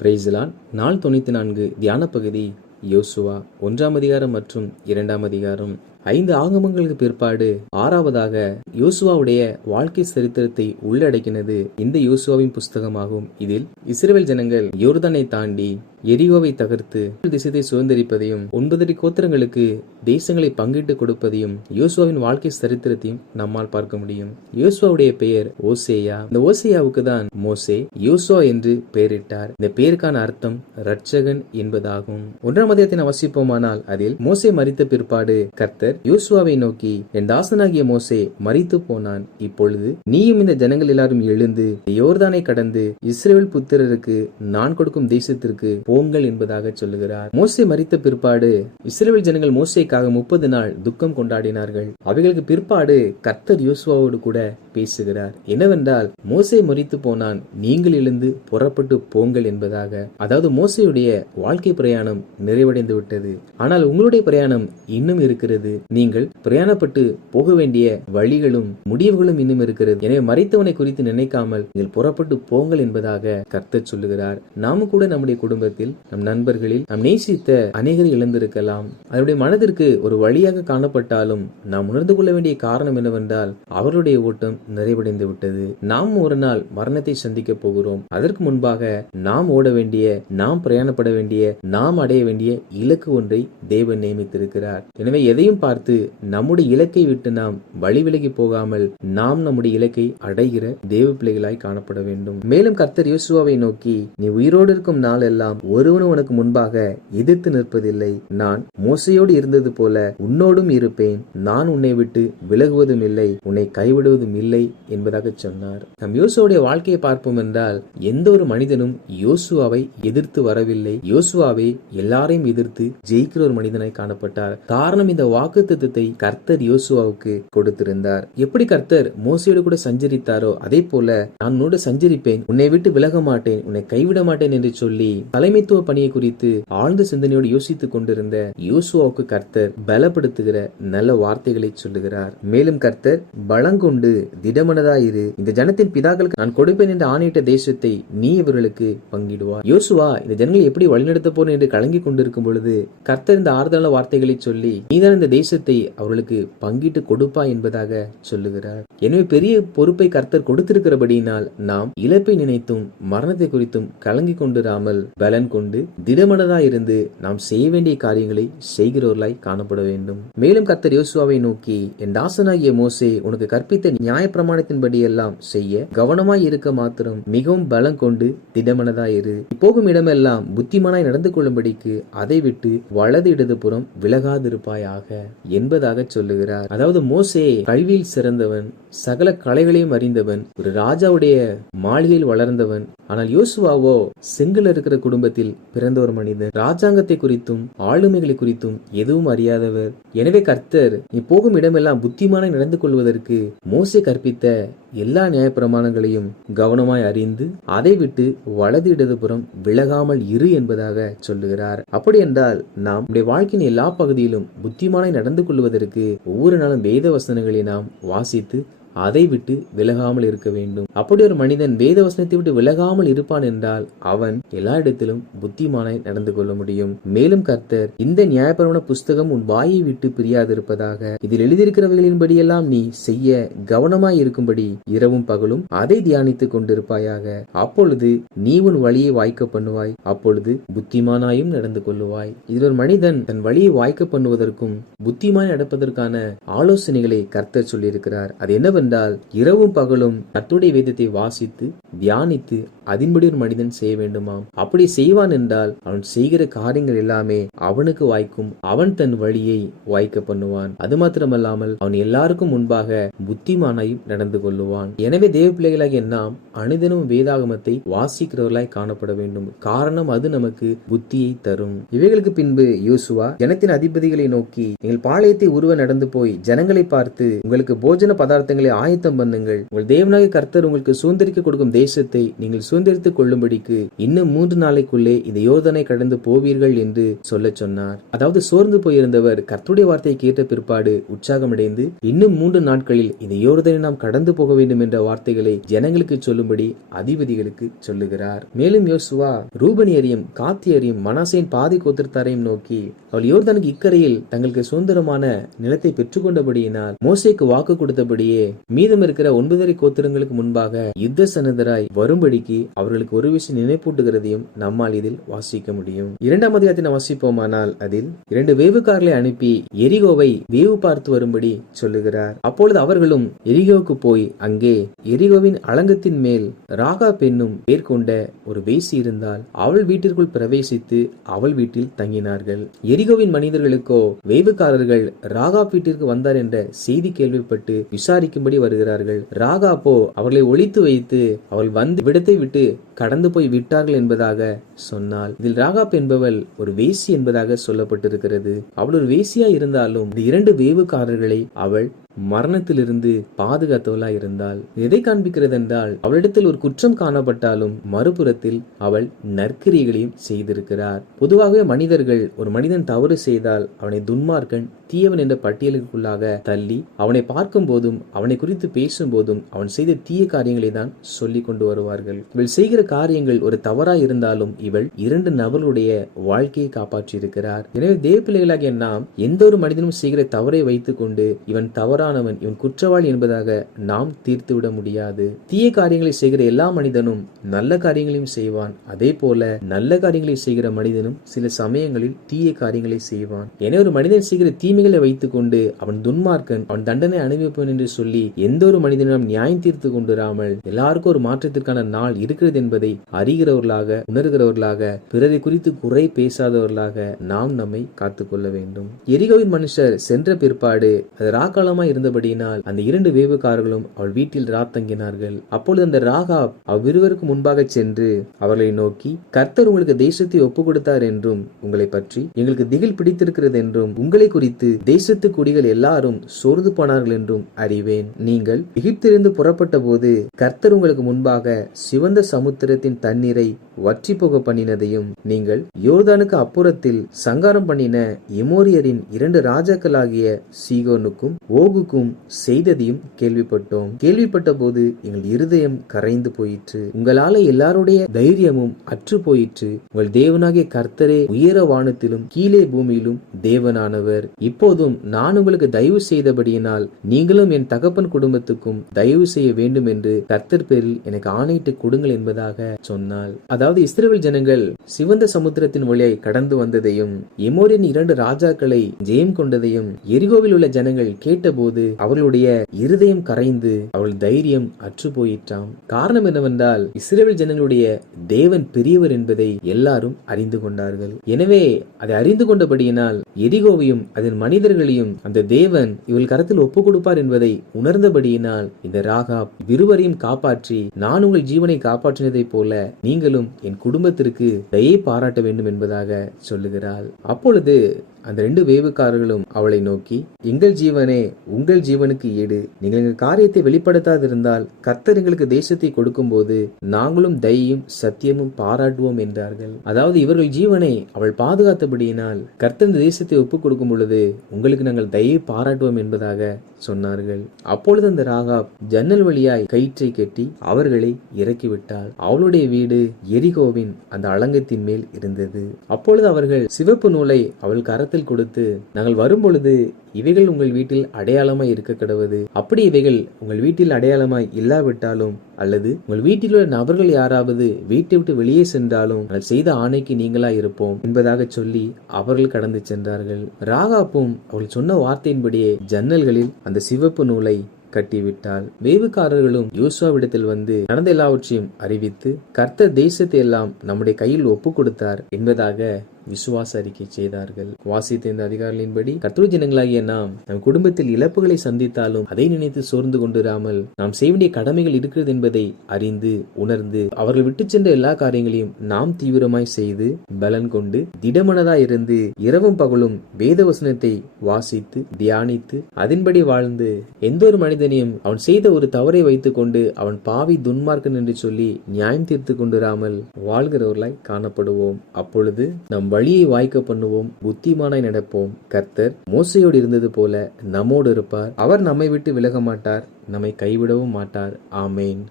Praise the Lord. நாள் 94 தியான பகுதி யோசுவா 1ஆம் அதிகாரம் மற்றும் 2ஆம் அதிகாரம். 5 ஆகமங்களுக்கு பிற்பாடு 6வதாக யோசுவாவுடைய வாழ்க்கை சரித்திரத்தை உள்ளடக்கினது இந்த யோசுவாவின் புஸ்தகமாகும். இதில் இஸ்ரவேல் ஜனங்கள் யோர்தானை தாண்டி எரிகோவை தகர்த்து தேசத்தை சுதந்திரிப்பதையும் 9 கோத்திரங்களுக்கு தேசங்களை பங்கிட்டு கொடுப்பதையும் யோசுவாவின் வாழ்க்கை சரித்திரத்தையும் நம்மால் பார்க்க முடியும். யோசுவாவுடைய பெயர் ஓசேயா. இந்த ஓசேயாவுக்கு தான் மோசே யோசுவா என்று பெயரிட்டார். இந்த பெயருக்கான அர்த்தம் ரட்சகன் என்பதாகும். 1ஆம் அதிகாரத்தை வாசிப்போமானால் அதில் மோசே மரித்த பிற்பாடு கர்த்தர் யோசுவாவை நோக்கி, என் தாசனாகிய மோசே மரித்து போனான். இப்பொழுது நீயும் இந்த ஜனங்கள் எல்லாரும் எழுந்து யோர்தானை கடந்து இஸ்ரவேல் புத்திரருக்கு நான் கொடுக்கும் தேசத்திற்கு போங்கள் என்பதாக சொல்லுகிறார். மோசே மரித்த பிற்பாடு இஸ்ரவேல் ஜனங்கள் மோசேக்காக 30 நாள் துக்கம் கொண்டாடினார்கள். அவைகளுக்கு பிற்பாடு கர்த்தர் யோசுவாவோடு கூட பேசுகிறார். என்னவென்றால், மோசே மரித்து போனான், நீங்கள் எழுந்து புறப்பட்டு போங்கள் என்பதாக. அதாவது மோசேயுடைய வாழ்க்கை பிரயாணம் நிறைவடைந்து விட்டது. ஆனால் உங்களுடைய பிரயாணம் இன்னும் இருக்கிறது. நீங்கள் பிரயாணப்பட்டு போக வேண்டிய வழிகளும் முடிவுகளும் இன்னும் இருக்கிறது. எனவே மரித்தவனை குறித்து நினைக்காமல் நீங்கள் புறப்பட்டு போங்கள் என்பதாக கர்த்தர் சொல்லுகிறார். நாமும் கூட நம்முடைய குடும்பத்தில், நம் நண்பர்களில் நாம் நேசித்த அநேகரை இழந்திருக்கலாம். அவருடைய மனதிற்கு ஒரு வழியாக காணப்பட்டாலும் நாம் உணர்ந்து கொள்ள வேண்டிய காரணம் என்னவென்றால், அவருடைய ஓட்டம் நிறைவடைந்து விட்டது. நாம் ஒரு நாள் மரணத்தை சந்திக்க போகிறோம். அதற்கு முன்பாக நாம் ஓட வேண்டிய, நாம் பிரயாணப்பட வேண்டிய, நாம் அடைய வேண்டிய இலக்கு ஒன்றை தேவன் நியமித்திருக்கிறார். எனவே எதையும் பார்த்து நம்முடைய இலக்கை விட்டு நாம் வழி விலகி போகாமல் நாம் நம்முடைய இலக்கை அடைகிற தேவ பிள்ளைகளாய் காணப்பட வேண்டும். மேலும் கர்த்தர் யோசுவாவை நோக்கி, நீ உயிரோடு இருக்கும் நாள் எல்லாம் ஒருவனும் உனக்கு முன்பாக எதிர்த்து நிற்பதில்லை. நான் மோசையோடு இருந்தது போல உன்னோடும் இருப்பேன். நான் உன்னை விட்டு விலகுவதும் இல்லை, உன்னை கைவிடுவதும் இல்லை என்பதாக சொன்னார். நம் யோசுவாவுடைய வாழ்க்கையை பார்ப்போம் என்றால், எந்த ஒரு மனிதனும் யோசுவாவை எதிர்த்து வரவில்லை. யோசுவாவை எல்லாரையும் எதிர்த்து ஜெயிக்கிற ஒரு மனிதனாய் காணப்பட்டார். காரணம், இந்த வாக்குத்தத்தத்தை கர்த்தர் யோசுவாவுக்கு கொடுத்திருந்தார். எப்படி கர்த்தர் மோசையோடு கூட சஞ்சரித்தாரோ அதே போல நான் உன்னோடு சஞ்சரிப்பேன், உன்னை விட்டு விலக மாட்டேன், உன்னை கைவிட மாட்டேன் என்று சொல்லி தலைமைத்துவ பணியை குறித்து ஆழ்ந்த சிந்தனையோடு யோசித்துக் கொண்டிருந்த யோசுவாவுக்கு கர்த்தர் பலப்படுத்துகிற நல்ல வார்த்தைகளை சொல்லுகிறார். மேலும் கர்த்தர் பலங்கொண்டு திடமனதாயிரு, இந்த ஜனத்தின் பிதாக்களுக்கு நான் கொடுப்பேன் என்று ஆணையிட்ட தேசத்தை நீ இவர்களுக்கு பங்கிடுவார். யோசுவா இந்த ஜனங்களை எப்படி வழிநடத்த போறேன் என்று கலங்கி கொண்டிருக்கும் பொழுது கர்த்தர் இந்த ஆறுதலான வார்த்தைகளை சொல்லி, நீதான் இந்த தேசத்தை அவர்களுக்கு பங்கிட்டு கொடுப்பா என்பதாக சொல்லுகிறார். எனவே பெரிய பொறுப்பை கர்த்தர் கொடுத்திருக்கிறபடியினால் நாம் இழப்பை நினைத்தும் மரணத்தை குறித்தும் கலங்கி கொண்டிராமல் பலன் கொண்டு திடமனதாய் இருந்து நாம் செய்ய வேண்டிய காரியங்களை செய்கிறவர்களாய் காணப்பட வேண்டும். மேலும் கர்த்தர் யோசுவாவை நோக்கி, என் தாசனாகிய மோசே உனக்கு கற்பித்த நியாய பிரமாணத்தின்படி எல்லாம் செய்ய கவனமாய் இருக்க மாத்திரம் மிகவும் பலம் கொண்டு திடமனதாய் இரு. போகும் இடமெல்லாம் புத்திமானாய் நடந்து கொள்ளும்படிக்கு அதை விட்டு வலது இடது புறம் விலகாதிருப்பாயாக என்பதாக சொல்லுகிறார். அதாவது மோசே கல்வியில் சிறந்தவன், சகல கலைகளையும் அறிந்தவன், ஒரு ராஜாவுடைய மாளிகையில் வளர்ந்தவன். ஆனால் யோசுவாவோ செங்கல் இருக்கிற குடும்பத்தில் பிறந்த ஒரு மனிதன். ராஜாங்கத்தை குறித்தும் ஆளுமைகளை குறித்தும் எதுவும் அறியாதவர். எனவே கர்த்தர் நீ போகும் இடமெல்லாம் புத்திமானாய் நடந்து கொள்வதற்கு மோசே கற்பித்த எல்லா நியாய பிரமாணங்களையும் கவனமாய் அறிந்து அதை விட்டு வலது இடதுபுறம் விலகாமல் இரு என்பதாக சொல்லுகிறார். அப்படி என்றால் நாம் நம்முடைய வாழ்க்கையின் எல்லா பகுதியிலும் புத்திமானாய் நடந்து கொள்வதற்கு ஒவ்வொரு நாளும் வேத வசனங்களை நாம் வாசித்து அதை விட்டு விலகாமல் இருக்க வேண்டும். அப்படி ஒரு மனிதன் வேத வசனத்தை விட்டு விலகாமல் இருப்பான் என்றால் அவன் எல்லா இடத்திலும் புத்திமானாய் நடந்து கொள்ள முடியும். மேலும் கர்த்தர், இந்த நியாயப்பிரமாண புஸ்தகம் உன் வாயை விட்டு பிரியாதிருப்பதாக, இதில் எழுதியிருக்கிறவைகளின்படியெல்லாம் நீ செய்ய கவனமாய் இருக்கும்படி இரவும் பகலும் அதை தியானித்துக் கொண்டிருப்பாயாக. அப்பொழுது நீ உன் வழியை வாய்க்க பண்ணுவாய், அப்பொழுது புத்திமானாயும் நடந்து கொள்ளுவாய். இதில் ஒரு மனிதன் தன் வழியை வாய்க்க பண்ணுவதற்கும் புத்திமாய் நடப்பதற்கான ஆலோசனைகளை கர்த்தர் சொல்லியிருக்கிறார். அது என்னவென்றால், இரவும் பகலும் கர்த்தருடைய வேதத்தை வாசித்து தியானித்து அதன்படி ஒரு மனிதன் செய்ய வேண்டுமாம். அப்படி செய்வான் என்றால் அவன் செய்கிற காரியங்கள் எல்லாமே அவனுக்கு வாய்க்கும், அவன் தன் வழியை வாய்க்க பண்ணுவான். அது மாத்திரமல்லாமல் அவன் எல்லாருக்கும் முன்பாக புத்திமானாயும் நடந்து கொள்ளுவான். எனவே தேவ பிள்ளைகளாகிய நாம் அனுதினமும் வேதாகமத்தை வாசிக்கிறவர்களாய் காணப்பட வேண்டும். காரணம், அது நமக்கு புத்தியை தரும். இவைகளுக்கு பின்பு யோசுவா ஜனத்தின் அதிபதிகளை நோக்கி, நீங்கள் பாளையத்தை உருவ நடந்து போய் ஜனங்களை பார்த்து உங்களுக்கு போஜன பதார்த்தங்களை ஆயத்தம் பண்ணுங்கள். உங்கள் தேவனாகிய கர்த்தர் உங்களுக்கு சுதந்திரிக்க கொடுக்கும் தேசத்தை நீங்கள் சுதந்திரித்துக் கொள்ளும்படிக்கு இன்னும் 3 நாளைக்குள்ளே இந்த யோர்தானை கடந்து போவீர்கள் என்று சொல்ல சொன்னார். அதாவது சோர்ந்து போயிருந்தவர் கர்த்தருடைய வார்த்தையை கேட்ட பிற்பாடு உற்சாகமடைந்து இன்னும் 3 நாட்களில் இந்த யோர்தானை நாம் கடந்து போக வேண்டும் என்ற வார்த்தைகளை ஜனங்களுக்கு சொல்லும்படி அதிபதிகளுக்கு சொல்லுகிறார். மேலும் யோசுவா ரூபனியரையும் காத்தியரையும் மனாசேயின் பாதி கோத்திரத்தாரையும் நோக்கி அவள் யோர்தானுக்கு இக்கரையில் தங்களுக்கு சுதந்திரமான நிலத்தை பெற்றுக்கொண்டபடியினால் மோசேக்கு வாக்கு கொடுத்தபடியே மீதம் இருக்கிற 9 கோத்திரங்களுக்கு முன்பாக யுத்த சன்னதராய் வரும்படிக்கு அவர்களுக்கு ஒரு விஷயம் நினைப்பூட்டுகிறதையும் நம்மால் இதில் வாசிக்க முடியும். 2ஆம் அதிகாரத்தை வாசிப்போமானால் அதில் 2 வேவுக்காரர்களை அனுப்பி எரிகோவை வேவு பார்த்து வரும்படி சொல்லுகிறார். அப்பொழுது அவர்களும் எரிகோவுக்கு போய் அங்கே எரிகோவின் அலங்கத்தின் மேல் ராகா பெண்ணும் பேர் கொண்ட ஒரு வேசி இருந்தால் அவள் வீட்டிற்குள் பிரவேசித்து அவள் வீட்டில் தங்கினார்கள். எரிகோவின் மனிதர்களுக்கோ வேவுக்காரர்கள் ராகாப் வீட்டிற்கு வந்தார் என்ற செய்தி கேள்விப்பட்டு விசாரிக்கும்படி வருகிறார்கள். ராகாப்போ அவர்களை ஒளித்து வைத்து அவள் வந்து விடத்தை விட்டு கடந்து போய் விட்டார்கள் என்பதாக சொன்னால் இதில் ராகாப் என்பவள் ஒரு வேசி என்பதாக சொல்லப்பட்டிருக்கிறது. அவள் ஒரு வேசியா இருந்தாலும் இந்த 2 வேவுக்காரர்களை அவள் மரணத்திலிருந்து பாதுகாத்தவளா இருந்தால் எதை காண்பிக்கிறது என்றால் அவளிடத்தில் ஒரு குற்றம் காணப்பட்டாலும் மறுபுறத்தில் அவள் நற்கிரியைகளையும் செய்திருக்கிறார். பொதுவாகவே மனிதர்கள் ஒரு மனிதன் தவறு செய்தால் அவனை துன்மார்க்கன் தீயவன் என்ற பட்டியலுக்குள்ளாக தள்ளி அவனை பார்க்கும் போதும் அவனை குறித்து பேசும் போதும் அவன் செய்த தீய காரியங்களை தான் சொல்லிக் கொண்டு வருவார்கள். இவள் செய்கிற காரியங்கள் ஒரு தவறாய் இருந்தாலும் இவள் 2 நபர்களுடைய வாழ்க்கையை காப்பாற்றி இருக்கிறார். எனவே தேவ பிள்ளைகளாகிய நாம் எந்த ஒரு மனிதனும் செய்கிற தவறை வைத்துக் கொண்டு இவன் தவறானவன் இவன் குற்றவாளி என்பதாக நாம் தீர்த்து விட முடியாது. தீய காரியங்களை செய்கிற எல்லா மனிதனும் நல்ல காரியங்களையும் செய்வான். அதே போல நல்ல காரியங்களை செய்கிற மனிதனும் சில சமயங்களில் தீய காரியங்களை செய்வான். எனவே ஒரு மனிதன் செய்கிற தீமைகளை வைத்துக் கொண்டு அவன் துன்மார்க்கன் அவன் தண்டனை அனுபவிப்பவன் என்று சொல்லி எந்த ஒரு மனிதனும் நியாயம் தீர்த்து கொண்டுராமல் எல்லாருக்கும் ஒரு மாற்றத்திற்கான நாள் இருக்கிறது என்பதை அறிகிறவர்களாக உணர்கிறவர்களாக பிறரை குறித்து குறை பேசாதவர்களாக நாம் நம்மை காத்துக்கொள்ள வேண்டும். எரிகோவின் மனுஷர் சென்ற பிற்பாடு அது ராக்காலமாய் இருந்தபடியினால் அந்த 2 வேவுக்காரர்களும் அவள் வீட்டில் ராத்தங்கினார்கள். அப்பொழுது அந்த ராகாப் அவ்விருவருக்கு முன்பாக சென்று அவர்களை நோக்கி கர்த்தர் உங்களுக்கு தேசத்தை ஒப்பு கொடுத்தார் என்றும் உங்களை பற்றி எங்களுக்கு திகில் பிடித்திருக்கிறது என்றும் உங்களை குறித்து தேசத்து குடிகள் எல்லாரும் சோர்ந்து போனார்கள் என்றும் அறிவேன். நீங்கள் எகிப்திலிருந்து புறப்பட்ட போது கர்த்தர் உங்களுக்கு முன்பாக சிவந்த சமுத்திரத்தின் தண்ணீரை வற்றி போக பண்ணினதையும் நீங்கள் யோர்தானுக்கு அப்புறத்தில் சங்காரம் பண்ணின எமோரியரின் 2 ராஜாக்களாகிய சீகோனுக்கும் ஓகுக்கும் செய்ததையும் கேள்விப்பட்டோம். கேள்விப்பட்ட போது எங்கள் இருதயம் கரைந்து போயிற்று. உங்களால எல்லாருடைய தைரியமும் அற்று போயிற்று. உங்கள் தேவனாகிய கர்த்தரே உயர வானத்திலும் கீழே பூமியிலும் தேவனானவர். இப்போதும் நான் உங்களுக்கு தயவு செய்தபடியினால் நீங்களும் என் தகப்பன் குடும்பத்துக்கும் தயவு செய்ய வேண்டும் என்று கர்த்தர் பேரில் எனக்கு ஆணையிட்டு கொடுங்கள் என்பதாக சொன்னாள். அதாவது இஸ்ரவேல் ஜனங்கள் சிவந்த சமுத்திரத்தின் வழியாய் கடந்து வந்ததையும் எமோரின் 2 ராஜாக்களை ஜெயம் கொண்டதையும் எரிகோவில் உள்ள ஜனங்கள் கேட்டபோது அவர்களுடைய இருதயம் கரைந்து அவள் தைரியம் அற்று போயிற்றாம். காரணம் என்னவென்றால் இஸ்ரவேல் ஜனங்களுடைய தேவன் பெரியவர் என்பதை எல்லாரும் அறிந்து கொண்டார்கள். எனவே அதை அறிந்து கொண்டபடியினால் எரிகோவையும் அதன் மனிதர்களையும் அந்த தேவன் இவள் கரத்தில் ஒப்பு கொடுப்பார் என்பதை உணர்ந்தபடியினால் இந்த ராகாப் இருவரையும் காப்பாற்றி நான் உங்கள் ஜீவனை காப்பாற்றினதை போல நீங்களும் என் குடும்பத்திற்கு தயை பாராட்ட வேண்டும் என்பதாக சொல்லுகிறாள். அப்பொழுது அந்த 2 வேவுக்காரர்களும் அவளை நோக்கி எங்கள் ஜீவனே உங்கள் ஜீவனுக்கு ஈடு நீங்கள் எங்கள் காரியத்தை வெளிப்படுத்தாதிருந்தால் கர்த்தர் எங்களுக்கு தேசத்தை கொடுக்கும் போது நாங்களும் தயையும் சத்தியமும் பாராட்டுவோம் என்றார்கள். அதாவது இவர்கள் ஜீவனை அவள் பாதுகாத்தபடியினால் கர்த்தர் இந்த தேசத்தை ஒப்புக் கொடுக்கும் பொழுது உங்களுக்கு நாங்கள் தயை பாராட்டுவோம் என்பதாக சொன்னார்கள். அப்பொழுது அந்த ராகாப் ஜன்னல் வழியாய் கயிற்றை கட்டி அவர்களை இறக்கிவிட்டாள். அவளுடைய வீடு எரிகோவின் அந்த அலங்கத்தின் மேல் இருந்தது. அப்பொழுது அவர்கள் சிவப்பு நூலை அவள் கரத்தில் கொடுத்து நாங்கள் வரும் பொழுது இவைகள் உங்கள் வீட்டில் அடையாளமாய் இருக்க கடவுது. அப்படி இவைகள் உங்கள் வீட்டில் அடையாளமாய் இல்லாவிட்டாலும் அல்லது உங்கள் வீட்டில் உள்ள நபர்கள் யாராவது வீட்டை விட்டு வெளியே சென்றாலும் நாங்கள் செய்த ஆணைக்கு நீங்களா இருப்போம் என்பதாக சொல்லி அவர்கள் கடந்து சென்றார்கள். ராகாப்பும் அவள் சொன்ன வார்த்தையின்படியே ஜன்னல்களில் அந்த சிவப்பு நூலை கட்டிவிட்டாள். வேவுக்காரர்களும் யோசுவாவிடத்தில் வந்து நடந்த எல்லாவற்றையும் அறிவித்து கர்த்தர் தேசத்தை எல்லாம் நம்முடைய கையில் ஒப்பு கொடுத்தார் என்பதாக விசுவாச அறிக்கை செய்தார்கள். வாசித்த இந்த அதிகாரங்களின்படி கர்த்தருடைய ஜனங்களாகிய நாம் நம் குடும்பத்தில் இழப்புகளை சந்தித்தாலும் அதை நினைத்து சோர்ந்து கொண்டிராமல் நாம் செய்ய வேண்டிய கடமைகள் இருக்கிறது என்பதை அறிந்து உணர்ந்து அவர்கள் விட்டு சென்ற எல்லா காரியங்களையும் நாம் தீவிரமாய் செய்து பலன் கொண்டு திடமனதாய் இருந்து இரவும் பகலும் வேத வசனத்தை வாசித்து தியானித்து அதன்படி வாழ்ந்து எந்த ஒரு மனிதனையும் அவன் செய்த ஒரு தவறை வைத்துக் கொண்டு அவன் பாவி துன்மார்க்கன் என்று சொல்லி நியாயம் தீர்த்து கொண்டிராமல் வாழ்கிறவர்களாய் காணப்படுவோம். அப்பொழுது நம் வழியை வாய்க்க பண்ணுவோம், புத்திமானாய் நடப்போம். கர்த்தர் மோசையோடு இருந்தது போல நம்மோடு இருப்பார். அவர் நம்மை விட்டு விலக மாட்டார், நம்மை கைவிடவும் மாட்டார். ஆமேன்.